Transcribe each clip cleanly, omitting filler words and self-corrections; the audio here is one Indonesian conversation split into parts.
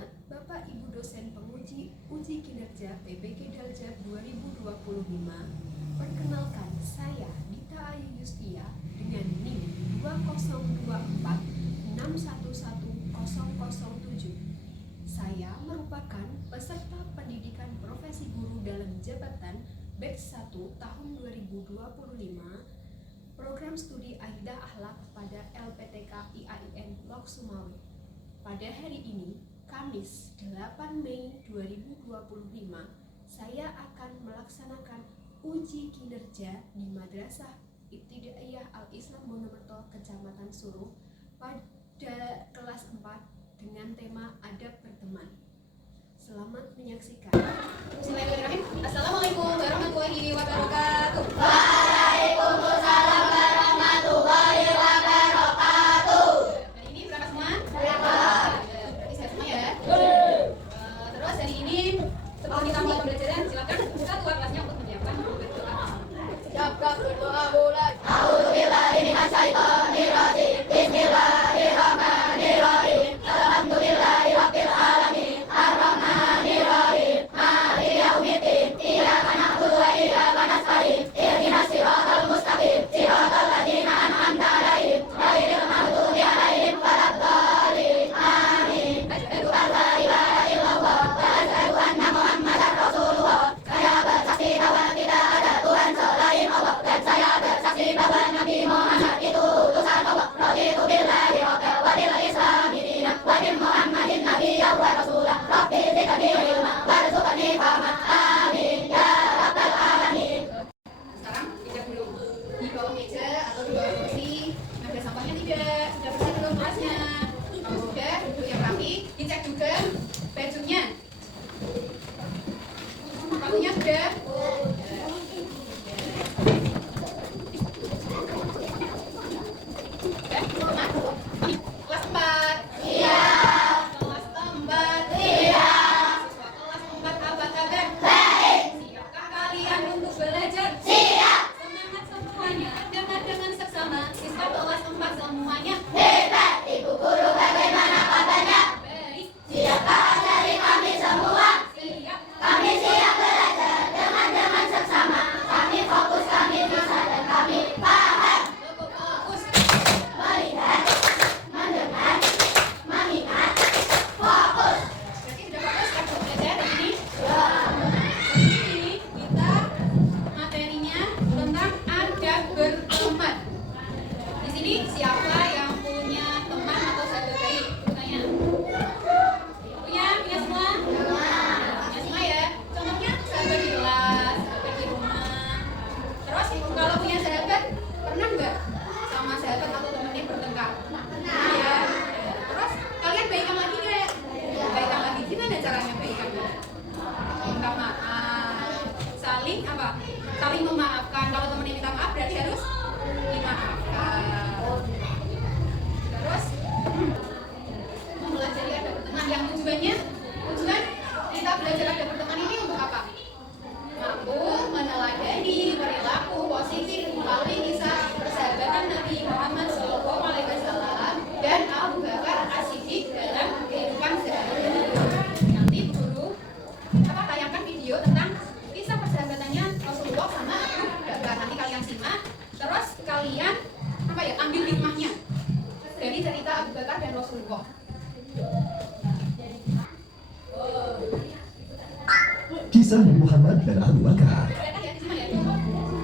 hormat Bapak Ibu dosen penguji uji kinerja PBG Daljab 2025, perkenalkan saya Dita Ayu Yustia dengan NIM 20246110007. Saya merupakan peserta pendidikan profesi guru dalam jabatan batch 1 tahun 2025 program studi Aidah Akhlak pada LPTK IAIN Lok Sumawe. Pada hari ini, Kamis 8 Mei 2025, saya akan melaksanakan uji kinerja di Madrasah Ibtidaiyah Al-Islam Monomerto, Kecamatan Suruh pada kelas 4 dengan tema Adab Berteman. Selamat menyaksikan. Bismillahirrahmanirrahim. Assalamualaikum warahmatullahi wabarakatuh. Waalaikumsalam warahmatullahi wabarakatuh. Hari ini berapa semua? Berapa? Berarti sehat semua ya. Terus hari ini sebelum kita mulai pembelajaran, silakan buka tua kelasnya untuk menyiapkan berdoa. Siapkan berdoa mulai. A'udzubillahi minasyaitonir rajim. Bismillahirrahmanirrahim. Alhamdulillahi rabbil alamin. Arrahmanir rahim. Maliki yaumiddin. Iyyaka na'budu wa iyyaka nasta'in. Ihdinas siratal mustaqim. Siratal ladzina an'amta 'alaihim ghairil maghdubi 'alaihim waladdallin. Amin. Asyhadu an la ilaha illallah wa asyhadu anna Muhammadar Rasulullah. Saya bersaksi bahwa tidak ada Tuhan selain Allah, dan saya bersaksi bahwa Nabi Muhammad itu utusan Allah. Raditu billahi rabbil wa bil islami dinan wa bi Muhammadin nabiyyan wa rasulan. Rabbi zidni ilma warzuqni fahman. Amin ya rabbal alamin. Sekarang dicek dulu di bawah meja atau di bawah kursi ada sampahnya tidak? Sudah bersih belum kelasnya? Kalau sudah, duduk yang rapi. Dicek juga bajunya. Sepatunya sudah? Kelas 4. Iya. Kelas 4. Iya. Siswa kelas 4 apa kabar? Baik. Siapkah kalian untuk belajar? Siap. Semangat semuanya, dengan seksama. Siswa kelas 4 semuanya. Hebat. Ibu guru bagaimana kabarnya? Baik. Siapkah dari kami semua? Siap. Kami siap belajar dengan seksama. Kami fokus, kami bisa, dan kami paham. Cukup fokus. Melihat, mendengar, mengingat, fokus. Berarti sudah fokus kan untuk belajar hari ini? Ya. Ini kita materinya tentang adab berteman. Di sini siapa yang punya teman atau sahabat baik? Tanya. Punya semua? Punya semua ya. Contohnya sahabat di kelas, sahabat di rumah. Terus kalau punya sahabat, pernah nggak sama sahabat atau temennya bertengkar? Pernah ya. Terus kalian baikan lagi nggak? Baikan lagi. Gimana caranya baikan? Minta maaf, saling apa? Saling memaafkan. Kalau temennya minta maaf berarti harus dimaafkan. Terus mempelajari adab berteman yang tujuan kita belajar adab berteman ini untuk apa? Mampu meneladani perilaku positif melalui kisah persahabatan Nabi Muhammad SAW dan Abu Bakar As-Siddiq dalam kehidupan sehari-hari. Nanti guru tayangkan video tentang kisah persahabatannya Rasulullah sama Abu Bakar. Nanti kalian simak, terus kalian ambil hikmahnya dari cerita Abu Bakar dan Rasulullah. Kisah Nabi Muhammad dan Abu Bakar. Kelihatan ya di sini ya.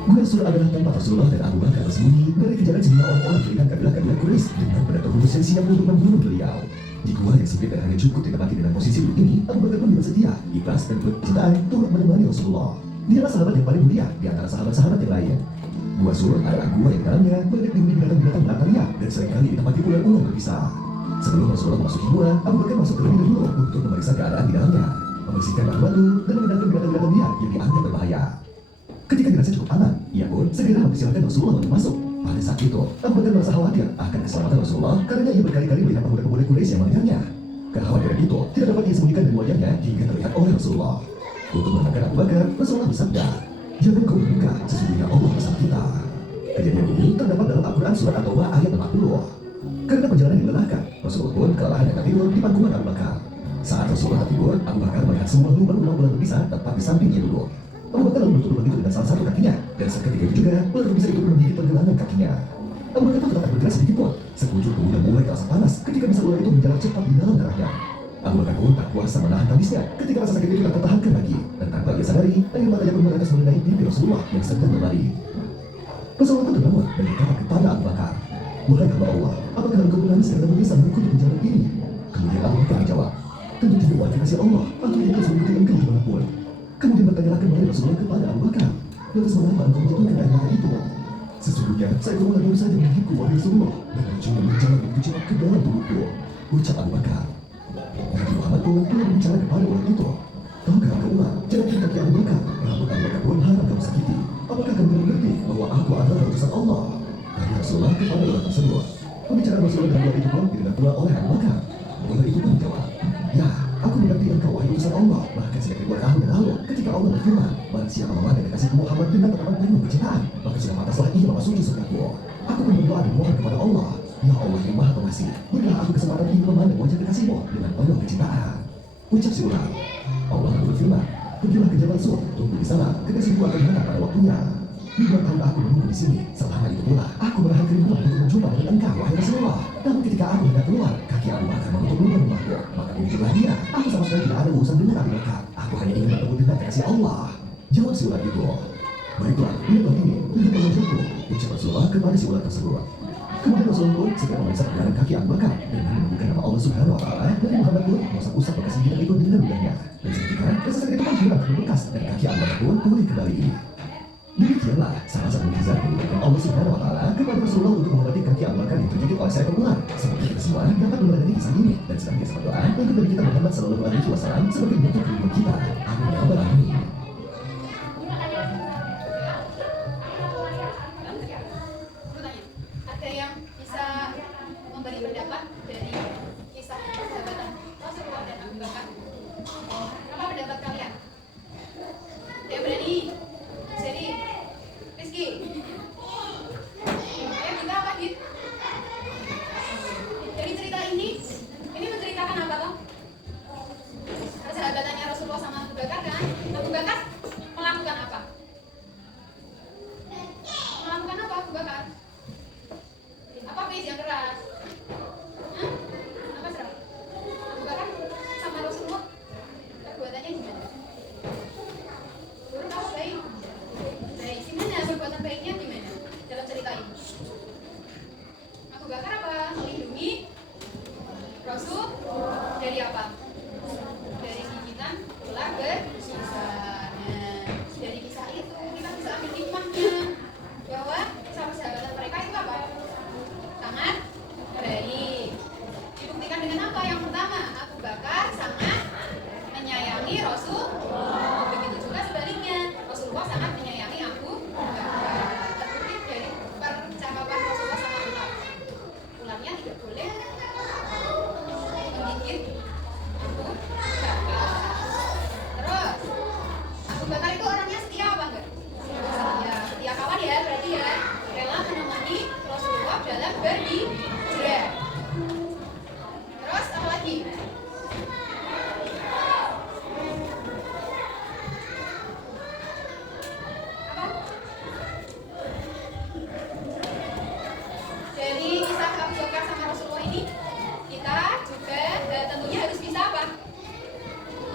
Gua Sur adalah tempat Rasulullah dan Abu Bakar bersembunyi dari kejaran sejumlah orang-orang pilihan kabilah Quraisy dengan pendapat khusus yang siap untuk membunuh beliau. Di gua yang sempit dan hanya cukup ditempati dengan posisi duduk ini, Abu Bakar pun bersedia, ikhlas dan bercintaan turut menemani Rasulullah. Dialah sahabat yang paling mulia di antara sahabat-sahabat yang lain. Gua Sur adalah gua yang dalamnya banyak dihuni binatang-binatang belakangnya dan seringkali ditempati pula ular berbisa. Sebelum Rasulullah memasuki gua, Abu Bakar masuk terlebih dahulu untuk memeriksa keadaan di dalamnya, membersihkan batu-batu dan meninggalkan binatang-binatang liar yang dianggap berbahaya. Ketika dirasa cukup aman, ia pun segera mempersilahkan Rasulullah untuk masuk. Pada saat itu, Abu Bakar merasa khawatir akan keselamatan Rasulullah karena ia berkali-kali melihat pemuda-pemuda Quraisy yang mengejarnya. Kekhawatiran itu tidak dapat ia sembunyikan dari wajahnya hingga terlihat oleh Rasulullah. Untuk menenangkan Abu Bakar, Rasulullah bersabda, "Jangan kau berduka, sesungguhnya Allah bersama kita." Kejadian ini terdapat dalam Al-Quran surat At-Taubah ayat 40. Karena perjalanan yang melelahkan, Rasulullah pun kelelahan dan tidur di pangkuan Abu Bakar. Saat Rasulullah tertidur, Abu Bakar melihat sebuah lubang bola berpisah tepat di sampingnya duduk. Abu Bakar lalu menutup lubang itu dengan salah satu kakinya, dan seketika itu juga bola berpisah itu menggigit pergelangan kakinya. Abu Bakar pun tidak bergerak sedikit pun. Sekujur tubuhnya mulai terasa panas ketika bisa ular itu menjalar cepat di dalam darahnya. Abu Bakar pun tak kuasa menahan tangisnya ketika rasa sakit itu tak tertahankan lagi, dan tanpa dia sadari, air matanya pun menetes mengenai pipi Rasulullah yang sedang berlari. Rasulullah pun terbangun dan berkata kepada Abu Bakar, "Wahai hamba Allah, apakah engkau menangis karena menyesal mengikuti perjalanan ini?" Kemudian Abu Bakar menjawab, "Tentu tidak, wahai kekasih Allah, aku tidak terus mengikuti engkau dimanapun." Kemudian bertanyalah kembali Rasulullah kepada Abu Bakar, "Lantas mengapa engkau menjatuhkan air mata itu?" "Sesungguhnya saya baru saja menghibku, wahai Rasulullah, dan racunnya berjalan begitu cepat ke dalam tubuhku," ucap Abu Bakar. Nabi Muhammad pun berbicara kepada orang itu, "Tahukah engkau ular, jangan kaki Abu Bakar, rambut Abu Bakar pun harap kamu sakiti. Apakah kamu mengerti bahwa aku adalah utusan Allah?" Tanya Rasulullah kepada ular tersebut. Pembicaraan Rasulullah dan ular itu pun didengar pula oleh Abu Bakar. Ular itu pun menjawab, "Ya, aku mengerti engkau wahai utusan Allah, bahkan sejak ribuan tahun yang lalu, ketika Allah berfirman, barang siapa memandang kekasihku Muhammad dengan tatapan penuh kecintaan, maka sudah pantaslah ia memasuki surgaku. Aku pun berdoa dan memohon kepada Allah, ya Allah yang Maha Pengasih, berilah aku kesempatan ini memandang wajah kekasihmu dengan penuh kecintaan." Ucap si ular. Allah lalu berfirman, "Pergilah ke Jabal Sur, tunggu di sana, kekasihku akan datang pada waktunya." Ribuan tahun aku menunggu di sini, selama itu pula aku menahan kerinduan untuk berjumpa dengan engkau, wahai Rasulullah. Namun ketika aku hendak keluar, kaki Abu Bakar menutup lubang rumahku, maka muncullah dia. Aku sama sekali tidak ada urusan dengan Abu Bakar. Aku hanya ingin bertemu dengan kekasih Allah. Jawab si ular itu. "Baiklah, lihatlah ini, lihatlah wajahku," ucap Rasulullah kepada si ular tersebut. Kemudian Rasulullah pun segera memeriksa pergelangan kaki Abu Bakar dengan menyebutkan nama Allah Subhanahu wa Ta'ala, dan Muhammad pun mengusap-usap bekas gigitan itu dengan lidahnya. Dan seketika rasa sakit itu pun hilang terbekas, dan kaki Abu Bakar pun pulih kembali. Demikianlah salah satu mukjizat yang diberikan Allah Subhanahu wa Ta'ala kepada Rasulullah untuk mengobati kaki Abu Bakar yang terjangkit oleh seekor ular. Semoga kita semua dapat meneladani kisah ini dan senantiasa berdoa untuk Nabi kita Muhammad Sallallahu Alaihi Wasallam sebagai bentuk kerinduan kita. Amin ya rabbal alamin. Ada yang bisa memberi pendapat dari kisah persahabatan Rasulullah dan Abu Bakar? Apa pendapat kalian? Yang berani? Jadi, Rizky. Ayo kita apa, Dit? Dari cerita ini menceritakan apa, toh? Persahabatannya Rasulullah sama Abu Bakar kan? Abu Bakar melakukan apa? Melakukan apa Abu Bakar? Apa bis yang keras? Hah? Apa serap? Abu Bakar sama Rasulullah perbuatannya gimana? Buruk apa baik? Baik, gimana perbuatan baiknya gimana dalam cerita ini? Abu Bakar apa? Melindungi Rasul dari apa? Dari gigitan ular berbisa. Nah, dari kisah itu kita bisa ambil hikmahnya bahwa sahabat-sahabatan mereka itu apa? Sangat baik. Dibuktikan dengan apa? Yang pertama, Abu Bakar sangat menyayangi Rasul. Begitu juga sebaliknya, Rasulullah sangat menyayangi Abu Bakar. Terbukti dari percakapan Rasulullah sama ular. Ularnya tidak boleh menggigit Abu Bakar. Terus, Abu Bakar itu orangnya setia apa enggak? Setia kawan ya, berarti ya rela menemani Rasulullah dalam berhijrah. Terus apa lagi? Apa? Dari kisah Abu Bakar sama Rasulullah ini kita juga tentunya harus bisa apa?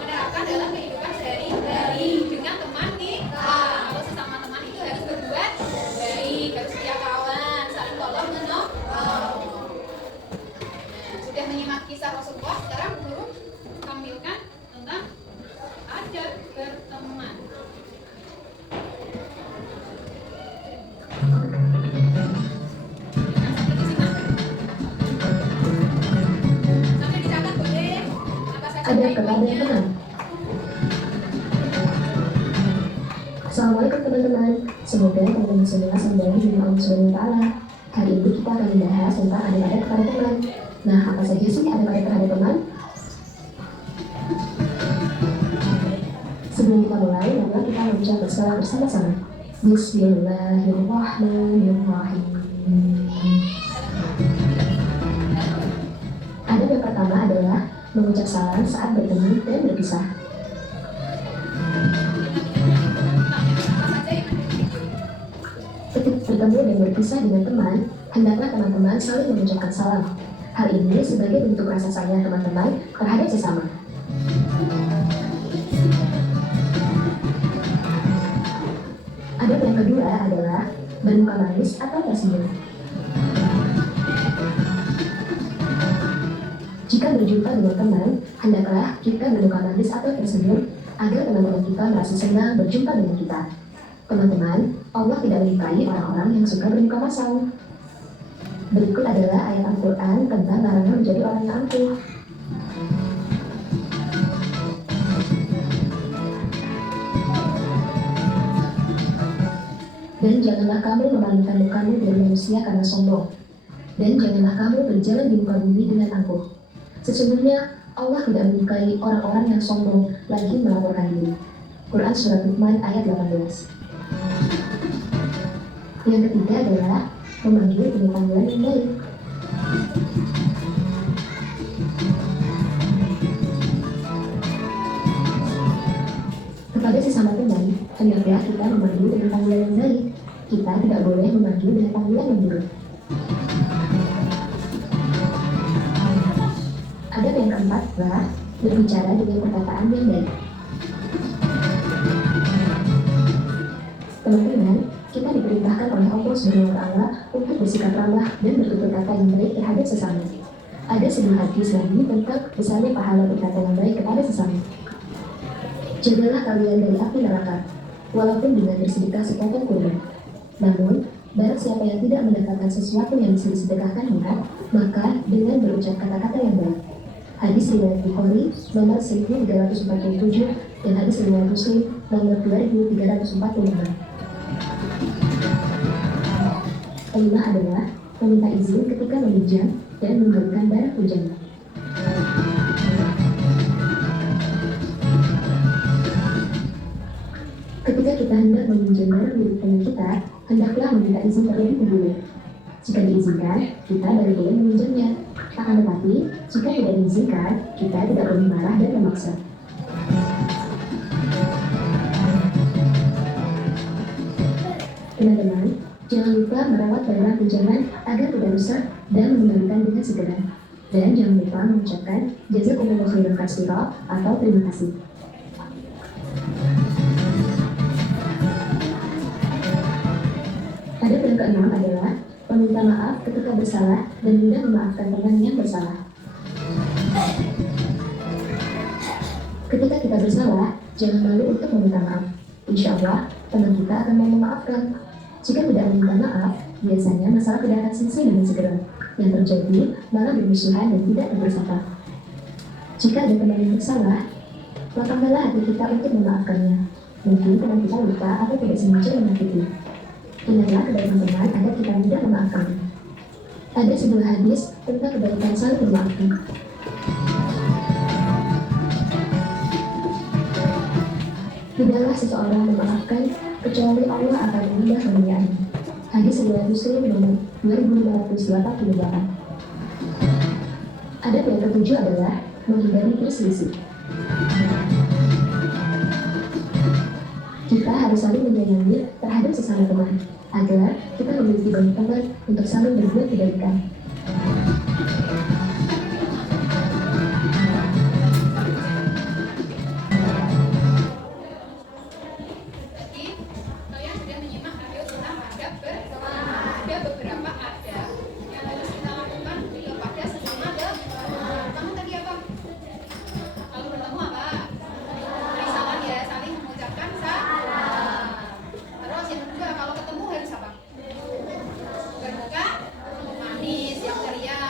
Menerapkan dalam kehidupan sehari-hari dengan teman kita. Kalau sesama teman itu harus berbuat baik, harus setia kawan, saling tolong menolong. Sudah menyimak kisah Rasulullah, sekarang guru tampilkan tentang adab berteman. Sampai dicatat boleh apa saja Ada poin-poinnya. teman. Assalamualaikum teman-teman. Semoga teman-teman semua sedang di Allah Subhanahu wa Ta'ala. Hari ini kita akan membahas tentang adab-adab kepada teman. Nah, apa saja sih adab-adab kepada teman? Sebelum kita mulai, mari kita membaca basmalah bersama-sama. Bismillahirrahmanirrahim. Adab yang pertama adalah mengucap salam saat bertemu dan berpisah. Ketika bertemu dan berpisah dengan teman, hendaklah teman-teman saling mengucapkan salam. Hal ini sebagai bentuk rasa sayang teman-teman terhadap sesama. Adab yang kedua adalah bermuka manis atau tersenyum. Jika berjumpa dengan teman, hendaklah kita bermuka manis atau tersenyum agar teman-teman kita merasa senang berjumpa dengan kita. Teman-teman, Allah tidak menyukai orang-orang yang suka bermuka masam. Berikut adalah ayat Al-Quran tentang larangan menjadi orang yang angkuh. Dan janganlah kamu memalingkan mukamu dari manusia karena sombong. Dan janganlah kamu berjalan di muka bumi dengan angkuh. Sesungguhnya Allah tidak menyukai orang-orang yang sombong lagi melaporkan diri. Quran Surat Luqman ayat 18. Yang ketiga adalah memanggil dengan panggilan yang baik. Kepada sesama teman, hendaklah kita memanggil dengan panggilan yang baik. Kita tidak boleh memanggil dengan panggilan yang buruk. Adab yang keempat adalah berbicara dengan perkataan yang baik. Teman-teman, kita diperintahkan oleh Allah SWT untuk bersikap ramah dan bertutur kata yang baik terhadap sesama. Ada sebuah hadis Nabi tentang besarnya pahala berkata yang baik kepada sesama. Jagalah kalian dari api neraka, walaupun dengan bersedekah sepotong kurma. Namun, barang siapa yang tidak mendapatkan sesuatu yang bisa disedekahkannya, maka dengan berucap kata-kata yang baik. Hadis riwayat Bukhari nomor 1347 dan hadis riwayat Muslim nomor 2345. Kelima adalah meminta izin ketika meminjam dan memberikan barang pinjaman. Ketika kita hendak meminjam barang milik teman kita, hendaklah meminta izin terlebih dahulu. Jika diizinkan, kita baru boleh meminjamnya. Akan tetapi, jika tidak diizinkan, kita tidak boleh marah dan memaksa. Teman-teman, jangan lupa merawat barang pinjaman agar tidak rusak dan mengembalikan dengan segera. Dan jangan lupa mengucapkan jazakumullahu khairan katsira atau terima kasih. Adab yang keenam adalah meminta maaf ketika bersalah dan mudah memaafkan teman yang bersalah. Ketika kita bersalah, jangan malu untuk meminta maaf. Insya Allah, teman kita akan mau memaafkan. Jika tidak meminta maaf, biasanya masalah tidak akan selesai dengan segera. Yang terjadi malah bermusuhan dan tidak bersama. Jika ada teman yang bersalah, lapangkanlah hati kita untuk memaafkannya. Mungkin teman kita lupa atau tidak sengaja menyakiti. Ingatlah kebaikan teman agar kita mudah memaafkan. Ada sebuah hadis tentang kebaikan saling memaafkan. Tidaklah seseorang memaafkan kecuali Allah akan mengubah kemuliaannya. Hadis riwayat Muslim nomor 2588. Adab yang ketujuh adalah menghindari perselisih. Kita harus saling menyayangi terhadap sesama teman, agar kita memiliki banyak teman untuk saling berbuat kebaikan. Jadi, kalian sudah menyimak video tentang adab berteman. Ada beberapa adab yang harus kita lakukan kepada sesama teman. Kamu tadi apa? Kalau bertemu apa? Salam ya, saling mengucapkan salam. Terus yang kedua, kalau ketemu harus apa? Bermuka manis, yang ceria.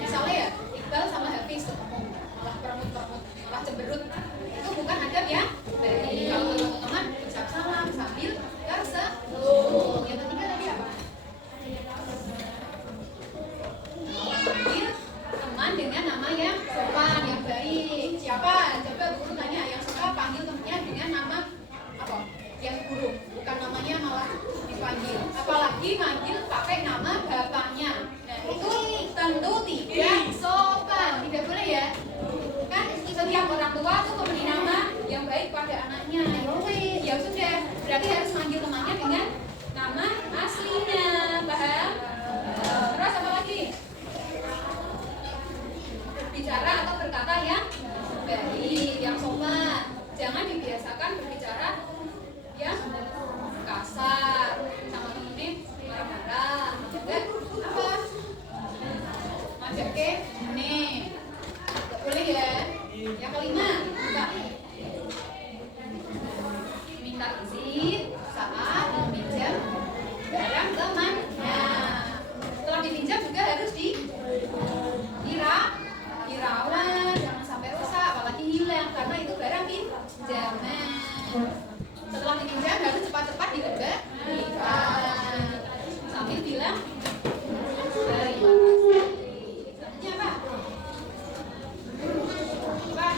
Misalnya ya, Iqbal sama Hafiz ketemu, malah permut-permut, malah cemberut. Itu bukan adab ya. Jadi kalau ketemu teman, ucap salam sambil tersenyum. Yang ketiga tadi apa? Panggil teman dengan nama yang sopan, yang baik. Siapa? Coba guru tanya yang suka panggil temannya dengan nama apa? Yang buruk, bukan namanya malah dipanggil. Apalagi manggil pakai nama bapaknya. Nah itu tentu tidak sopan, tidak boleh ya. setiap orang tua tuh memberi nama yang baik pada anaknya. Ya sudah, berarti harus manggil temannya dengan nama aslinya, paham? Terus apa lagi? Berbicara atau berkata yang baik, yang sopan. Jangan dibiasakan berbicara yang kasar sama temennya, marah-marah. Juga apa? Ngajak ke nih, gak boleh ya. Yang kelima, enggak. Minta izin saat meminjam barang temannya. Setelah dipinjam juga harus dirawat, jangan sampai rusak, apalagi hilang karena itu barang pinjaman. Setelah dipinjam harus cepat-cepat dikembalikan sambil bilang terima kasih. Selanjutnya apa?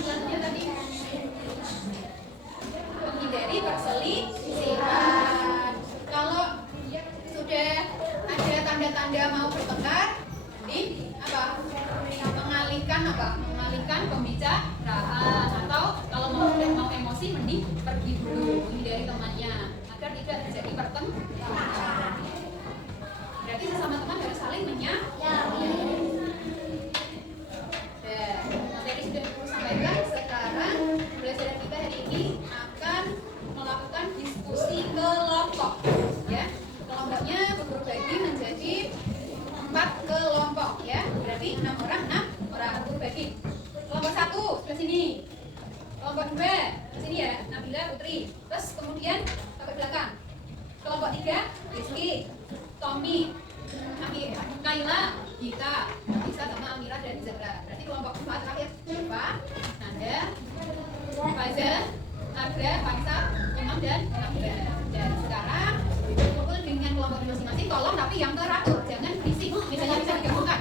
Selanjutnya tadi menghindari perselisihan. Kalau sudah ada tanda-tanda mau bertengkar, mengalihkan pembicaraan, atau kalau mau emosi mending pergi dulu, menghindari temannya agar tidak terjadi pertengkaran. Berarti sesama teman harus saling menyayangi. Materi sudah disampaikan. Sekarang pelajaran kita hari ini akan melakukan diskusi kelompok. Ya, kelompoknya berbagi menjadi 4 kelompok ya. Berarti 6 orang berbagi. Kelompok 1 sebelah sini. Kelompok 2 ke sini ya, Nabila, Putri. Terus kemudian sampai belakang. Kelompok 3 Rizky, Tommy, Kaila, Gita, Bisa sama Amira dan Zebra. Berarti kelompok 4 terakhir Eva, Nanda, Faizal, Agra, Faisa, Imam dan Nabila. Dan sekarang kumpul dengan kelompok masing-masing. Tolong tapi yang teratur, jangan berisik. Misalnya bisa digabungkan.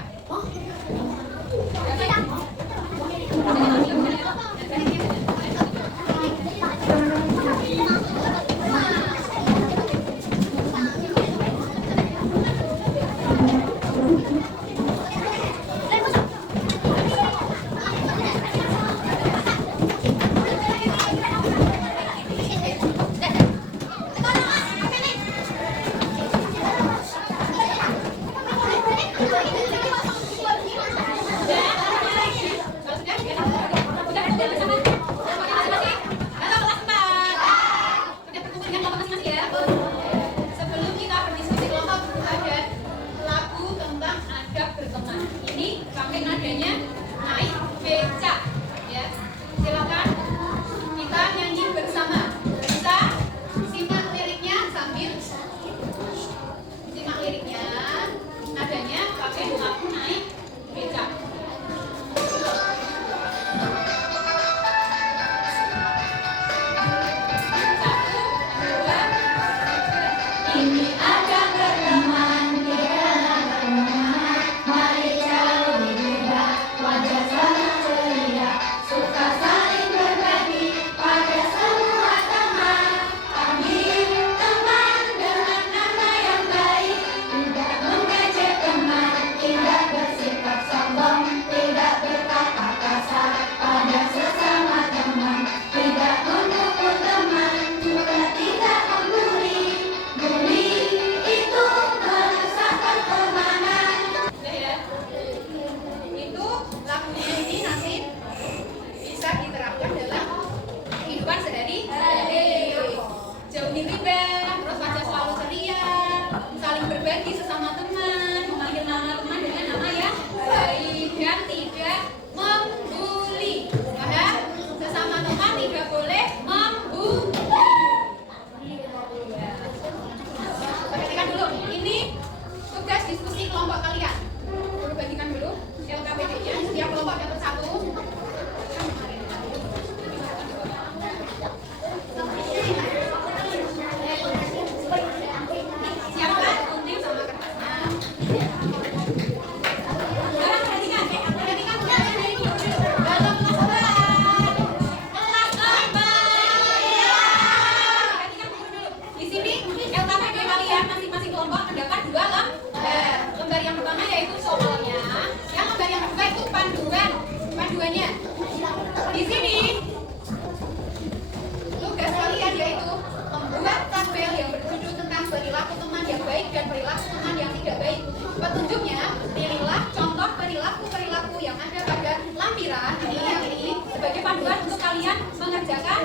kalian mengerjakan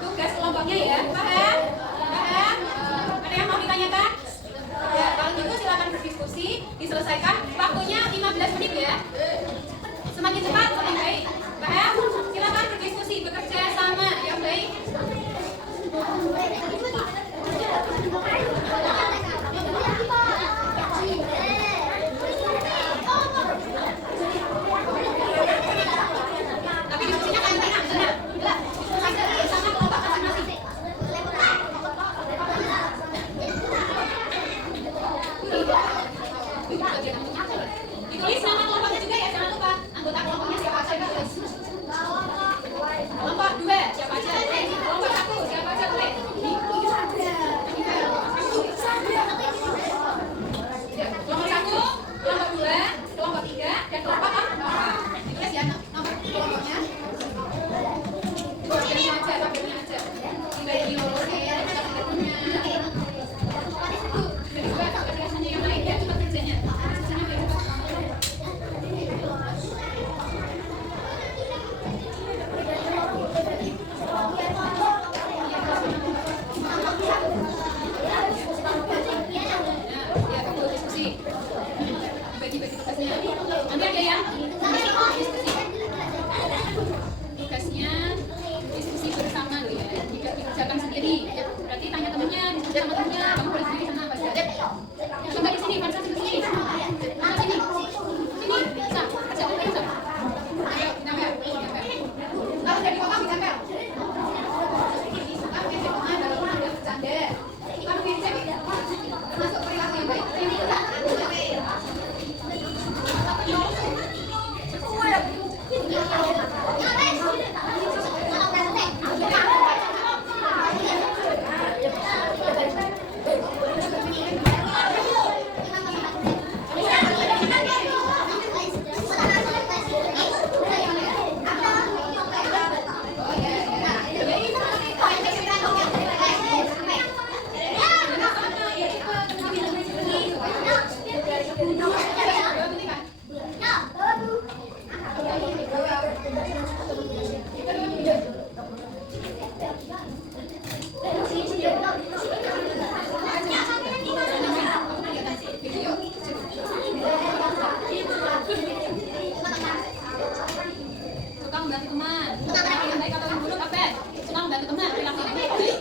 tugas kelompoknya ya. Paham? Paham? Ada yang mau ditanyakan? Ya, kalau gitu silakan berdiskusi, diselesaikan. Waktunya 15 menit ya. Semakin cepat semakin baik. Paham? Silakan berdiskusi, bekerja sama yang baik. Tapi diskusinya kalian tenang, tenang. Diskusi sama kelompok masing-masing. Ditulis nama kelompoknya juga ya, jangan lupa. Anggota kelompoknya siapa aja ditulis. Kelompok 2 siapa aja? Kelompok 1 siapa aja tulis? Kelompok 1, kelompok 2, kelompok 3, dan kelompok 4. Ditulis ya nomor kelompoknya. Tabelnya aja, tabelnya aja. Dibagi lurusnya ya, tabelnya. Jadi juga biasanya yang lain ya, cepat kerjanya. Kerjanya biar cepat. Ya, kamu diskusi. Bagi-bagi tugasnya. Nanti ada yang diskusi. Tugasnya diskusi bersama loh ya. Tidak dikerjakan sendiri. Berarti tanya temennya, diskusi sama temennya. Kamu boleh sendiri sana apa aja. Coba di sini, Vanessa di sini. Vanessa sini. Sini, bisa. Kerja apa bisa? Ayo, ditempel. Kalau udah dipotong ditempel. Kamu ngecek teman, walaupun ada bercanda. Kamu ngecek. Masuk perilaku yang baik. Suka membantu teman. Yang baik atau yang buruk apa? Suka membantu teman. Perilaku yang baik.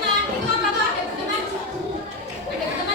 berteman. Itu apa tuh? Ada berteman. Ada berteman